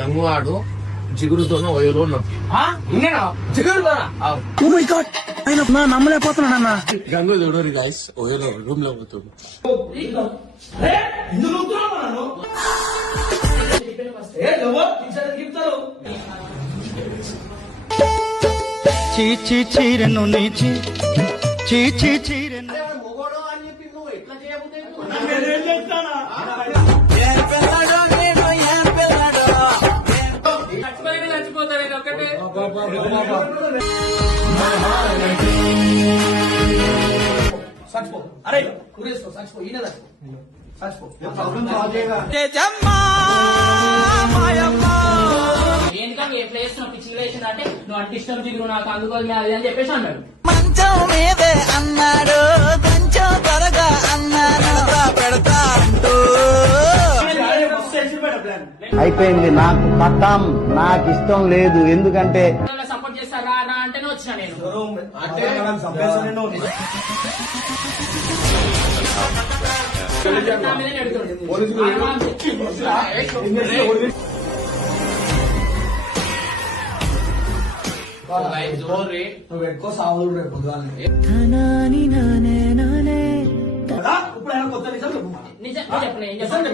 గంగువాడు జిగురుతోనూ ఓయోలో ఉన్నాడు. నమ్మలేకపోతున్నా గంగు చూడరు guys ఓయోలో room లో పోతుంది. చీచి చీరెను నీచి చీచి చీరెను అరే చచ్చిపో ఈయన చచ్చిపో ఏంటంటే ఎట్లా చేస్తున్నావు పిచ్చి వేసిన అంటే నువ్వు అంటే ఇష్టం దిగురు నాకు అందుకోవాలి అది అని చెప్పేసి అన్నాడు. మంచం మీదే అన్నాడు కొంచెం త్వరగా అన్నాడు పెడతా అంటూ అయిపోయింది. నాకు పట్టాం, నాకు ఇష్టం లేదు. ఎందుకంటే సపోర్ట్ చేస్తారా రా అంటేనే వచ్చినా నేను. నా మీదనే ఎడుతుండే. నువ్వు పెట్టుకో సావులు రేపు పొద్దుగానే. ఇప్పుడు ఆయన కొత్త నిజం చెప్పు. నిజం చెప్పలే ఏం చెప్పాలి.